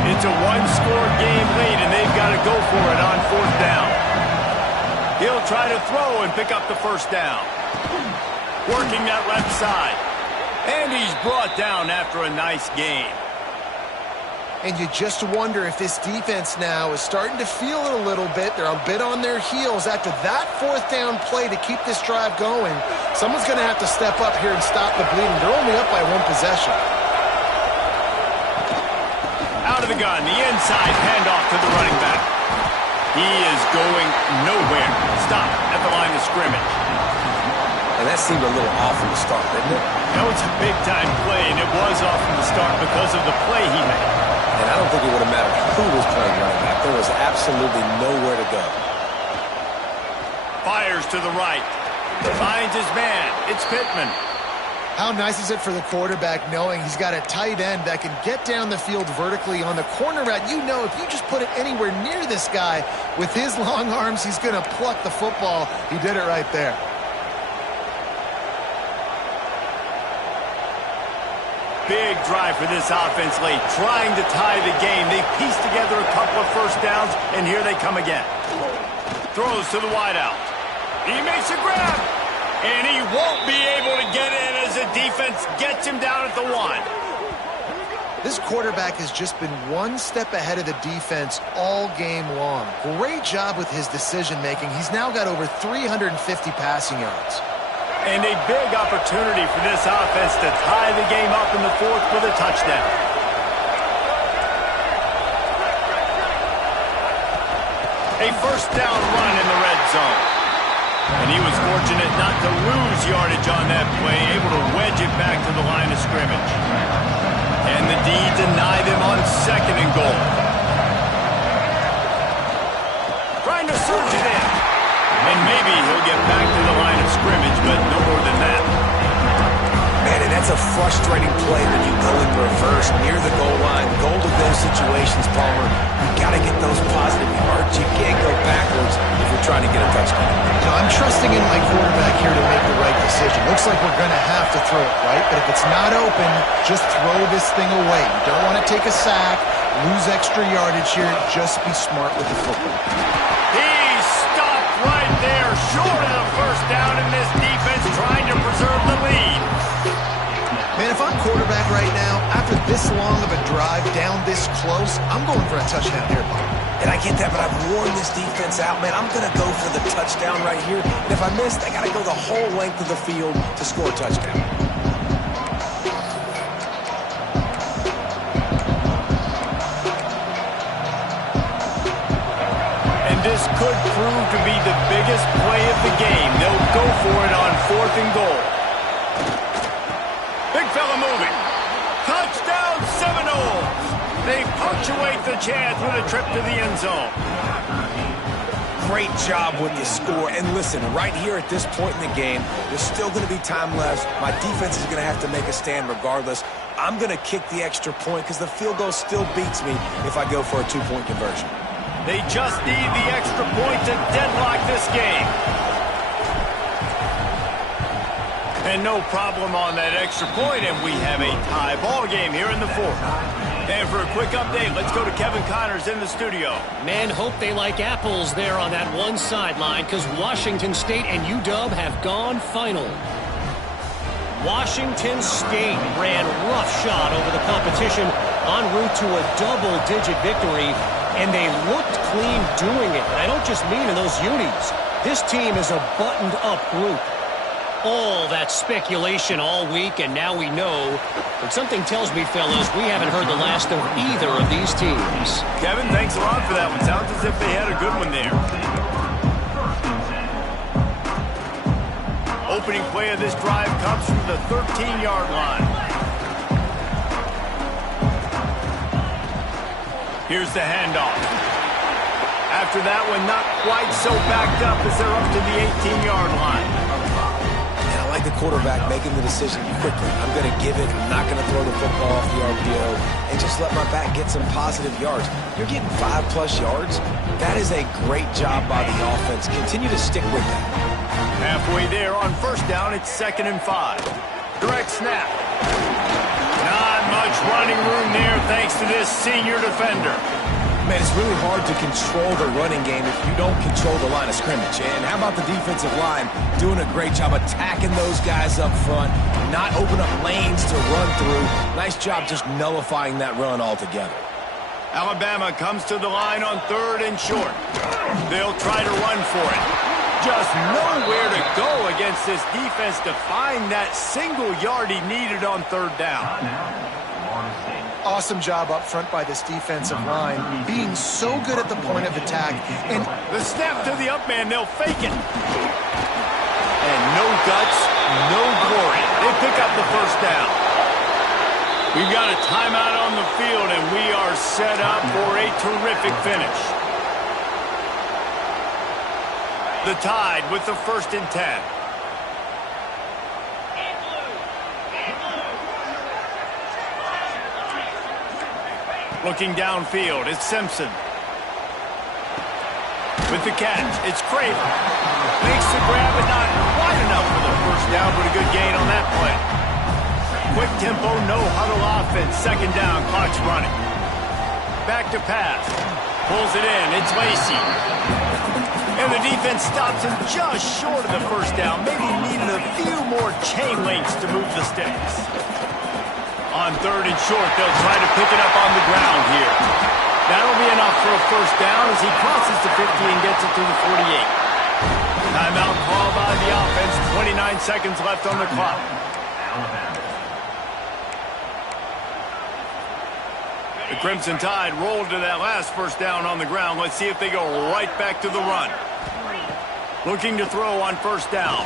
It's a one-score game lead, and they've got to go for it on 4th down. He'll try to throw and pick up the first down. Working that left side. And he's brought down after a nice game. And you just wonder if this defense now is starting to feel it a little bit. They're a bit on their heels after that 4th down play to keep this drive going. Someone's going to have to step up here and stop the bleeding. They're only up by 1 possession. Out of the gun, the inside handoff to the running back. He is going nowhere. Stop at the line of scrimmage. And that seemed a little off from the start, didn't it? That was a big-time play, and it was off from the start because of the play he made. And I don't think it would have mattered who was playing running back. There was absolutely nowhere to go. Fires to the right. Finds his man. It's Pittman. How nice is it for the quarterback knowing he's got a tight end that can get down the field vertically on the corner route? You know if you just put it anywhere near this guy with his long arms, he's going to pluck the football. He did it right there. Big drive for this offense late, trying to tie the game. They pieced together a couple of first downs, and here they come again. Throws to the wideout. He makes a grab, and he won't be able to get in as the defense gets him down at the 1. This quarterback has just been one step ahead of the defense all game long. Great job with his decision-making. He's now got over 350 passing yards. And a big opportunity for this offense to tie the game up in the 4th with a touchdown. A first down run in the red zone. And he was fortunate not to lose yardage on that play, able to wedge it back to the line of scrimmage. And the D denied him on 2nd and goal. Trying to surge it in. And maybe he'll get back to the line of scrimmage, but no more than that. Man, and that's a frustrating play when you go in reverse near the goal line. Goal to those situations, Palmer. You got to get those positive yards. You can't go backwards if you're trying to get a touchdown. Now, I'm trusting in my quarterback here to make the right decision. Looks like we're going to have to throw it, right? But if it's not open, just throw this thing away. You don't want to take a sack, lose extra yardage here. Just be smart with the football. He's stopped right there, short of the first down, and this defense trying to preserve the lead. Man, if I'm quarterback right now, after this long of a drive down this close, I'm going for a touchdown here, Bob. And I get that, but I've worn this defense out, man. I'm going to go for the touchdown right here. And if I miss, I got to go the whole length of the field to score a touchdown. And this could prove to be the biggest play of the game. They'll go for it on 4th and goal. Big fella moving. Touchdown Seminoles. They punctuate the chance with a trip to the end zone. Great job with the score. And listen, right here at this point in the game, there's still going to be time left. My defense is going to have to make a stand regardless. I'm going to kick the extra point because the field goal still beats me if I go for a 2-point conversion. They just need the extra point to deadlock this game. And no problem on that extra point, and we have a tie ball game here in the 4th. And for a quick update, let's go to Kevin Connors in the studio. Men hope they like apples there on that one sideline because Washington State and UW have gone final. Washington State ran roughshod over the competition en route to a double-digit victory, and they looked clean doing it. And I don't just mean in those unis. This team is a buttoned-up group. All that speculation all week, and now we know. But something tells me, fellas, we haven't heard the last of either of these teams. Kevin, thanks a lot for that one. Sounds as if they had a good one there. Opening play of this drive comes from the 13-yard line. Here's the handoff. After that one, not quite so backed up as they're up to the 18-yard line. I like the quarterback making the decision quickly. I'm going to give it. I'm not going to throw the football off the RPO and just let my back get some positive yards. You're getting 5+ yards. That is a great job by the offense. Continue to stick with that. Halfway there on first down, it's 2nd and 5. Direct snap. Not much running room there thanks to this senior defender. Man, it's really hard to control the running game if you don't control the line of scrimmage. And how about the defensive line doing a great job attacking those guys up front, not open up lanes to run through. Nice job just nullifying that run altogether. Alabama comes to the line on 3rd and short. They'll try to run for it. Just nowhere to go against this defense to find that single yard he needed on 3rd down. Awesome job up front by this defensive line, being so good at the point of attack. And the snap to the up man, they'll fake it. And no guts, no glory. They pick up the 1st down. We've got a timeout on the field, and we are set up for a terrific finish. The Tide with the 1st and 10. Looking downfield, it's Simpson. With the catch, it's Craver. Makes the grab, but not wide enough for the 1st down, but a good gain on that play. Quick tempo, no huddle offense. 2nd down, clock's running. Back to pass. Pulls it in, it's Lacy. And the defense stops him just short of the 1st down. Maybe needed a few more chain links to move the sticks. On 3rd and short, they'll try to pick it up on the ground here. That'll be enough for a 1st down as he crosses the 50 and gets it to the 48. Timeout called by the offense. 29 seconds left on the clock. The Crimson Tide rolled to that last 1st down on the ground. Let's see if they go right back to the run. Looking to throw on 1st down.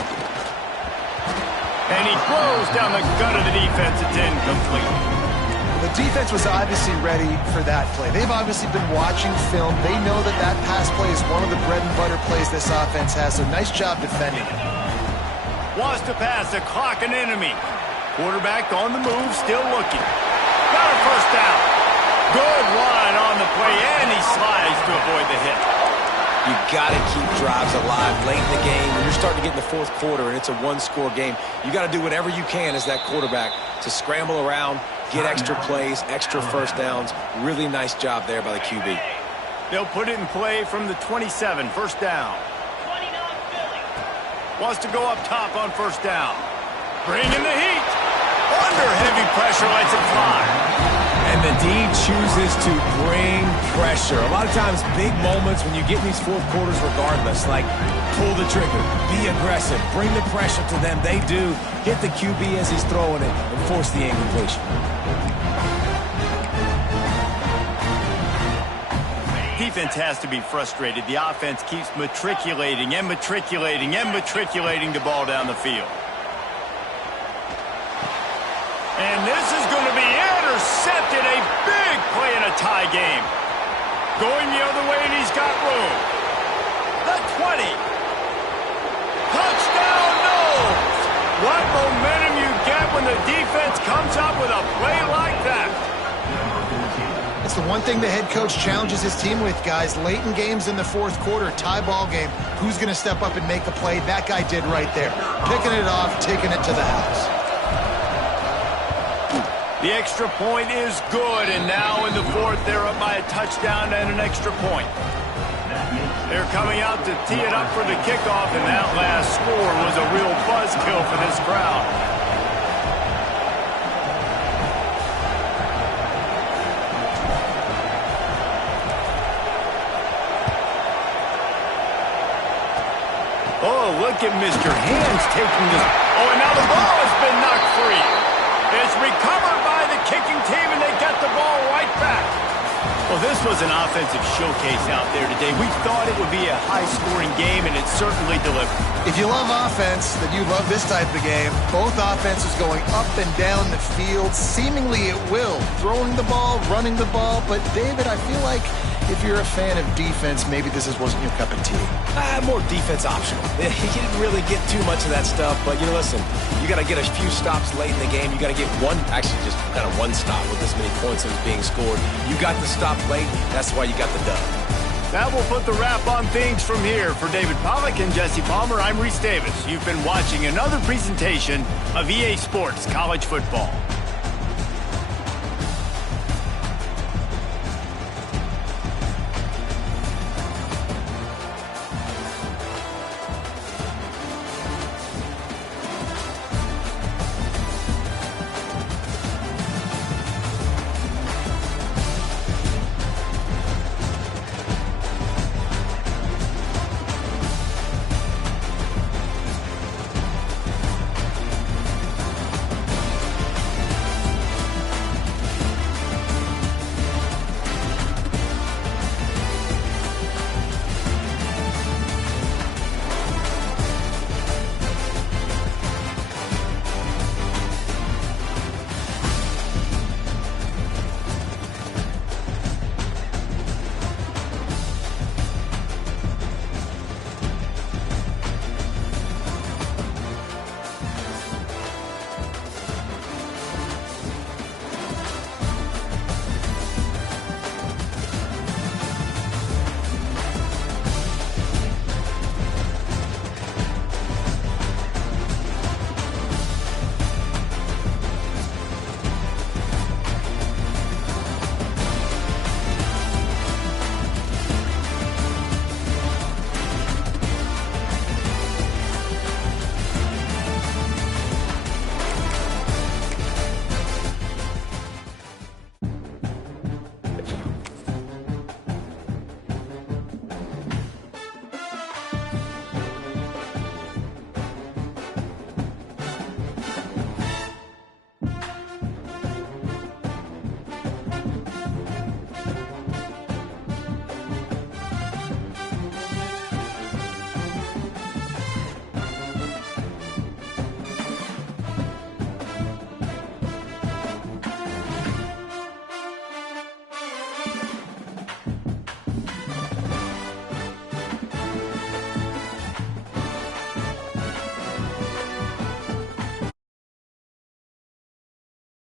And he throws down the gut of the defense. It's incomplete. The defense was obviously ready for that play. They've obviously been watching film. They know that that pass play is one of the bread and butter plays this offense has. So nice job defending it. Wants to pass, the clock an enemy. Quarterback on the move, still looking. Got a 1st down. Good run on the play, and he slides to avoid the hit. You got to keep drives alive late in the game. When you're starting to get in the 4th quarter and it's a 1-score game, you got to do whatever you can as that quarterback to scramble around, get extra plays, extra 1st downs. Really nice job there by the QB. They'll put it in play from the 27, 1st down. Wants to go up top on 1st down. Bringing the heat. Under heavy pressure, lets it fly. And the D chooses to bring pressure. A lot of times, big moments when you get in these 4th quarters regardless, like pull the trigger, be aggressive, bring the pressure to them. They do. Hit the QB as he's throwing it and force the incompletion. Defense has to be frustrated. The offense keeps matriculating and matriculating and matriculating the ball down the field. And this is going to be intercepted. A big play in a tie game. Going the other way, and he's got room. The 20. Touchdown, Noles. What momentum you get when the defense comes up with a play like that. It's the one thing the head coach challenges his team with, guys. Late in games in the 4th quarter, tie ball game, who's going to step up and make a play? That guy did right there. Picking it off, taking it to the house. The extra point is good, and now in the 4th, they're up by a touchdown and an extra point. They're coming out to tee it up for the kickoff, and that last score was a real buzzkill for this crowd. Oh, look at Mr. Hands taking this. Oh, and now the ball has been knocked free. It's recovered by the kicking team, and they get the ball right back. Well, this was an offensive showcase out there today. We thought it would be a high-scoring game, and it certainly delivered. If you love offense, then you love this type of game. Both offenses going up and down the field, seemingly at will. Throwing the ball, running the ball. But, David, I feel like If you're a fan of defense, maybe this wasn't your cup of tea. More defense optional. He didn't really get too much of that stuff, but listen, you got to get a few stops late in the game. You got to get just kind of one stop with this many points that was being scored. You got the stop late. That's why you got the dub. That will put the wrap on things from here. For David Pollack and Jesse Palmer, I'm Reese Davis. You've been watching another presentation of EA Sports College Football.